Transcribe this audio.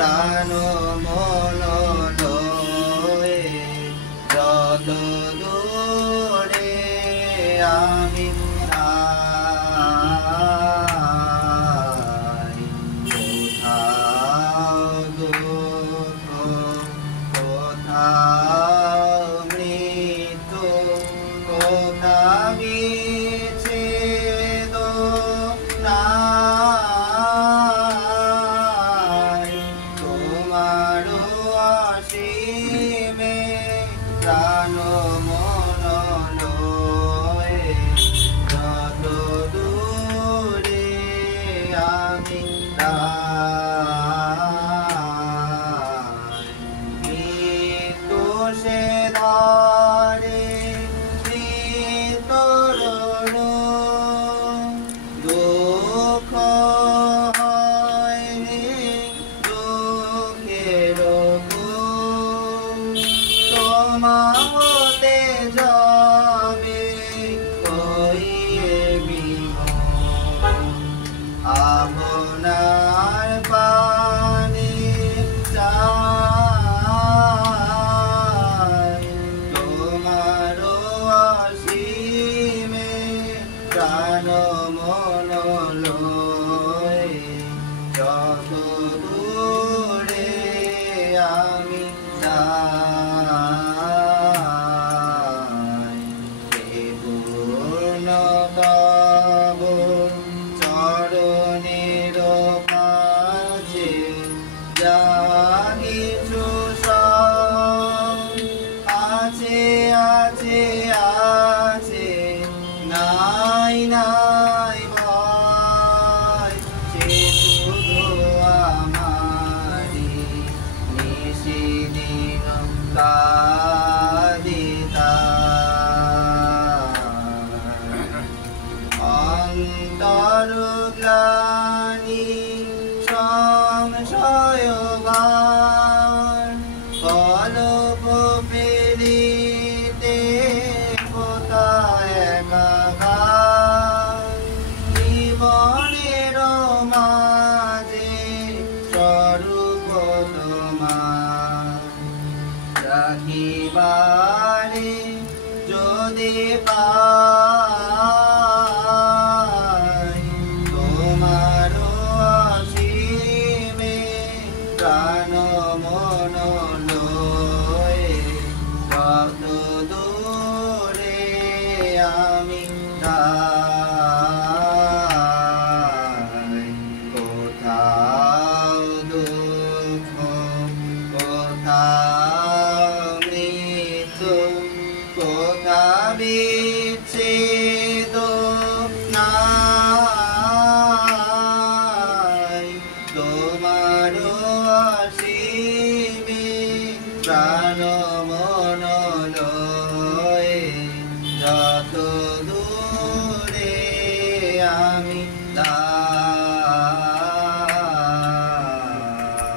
প্রাণ মন লয়ে যত দূরে আমি যাই, কোথাও দুঃখ, কোথাও মৃত্যু, কোথাও বিচ্ছেদ নাই, তোমার অসীমে প্রাণ মন লয়ে যত দূরে আমি যাই, মৃত্যু সে ধরে তরুণ, দুঃখ হয়নি দুঃখের তোমাতে যাবে কইয়ে বিমল, আপনার পানে চাই, তোমার অসীমে প্রাণ মন লয়ে যত দূরে আমি যাই, পূর্ণ তব চরণের মাঝে যা কিছু সব আছে আছে আছে, নাই নাই ভয়, সে শুধু আমারি নিশিদিন কাদিতা, অন্তর গ্লানি সংশয় ভার, কলপ ফেলিতে কোথায় একাকার, জীবনের মাঝে স্বরূপ তোমার রাখিবারে যদি পাই, তোমার অসীমে প্রাণ মন লয়ে যত দূরে আমি যাই, কোথাও দুঃখ, কোথাও মৃত্যু, কোথাও বিচ্ছেদ নাই, তোমার অসীমে প্রাণ মন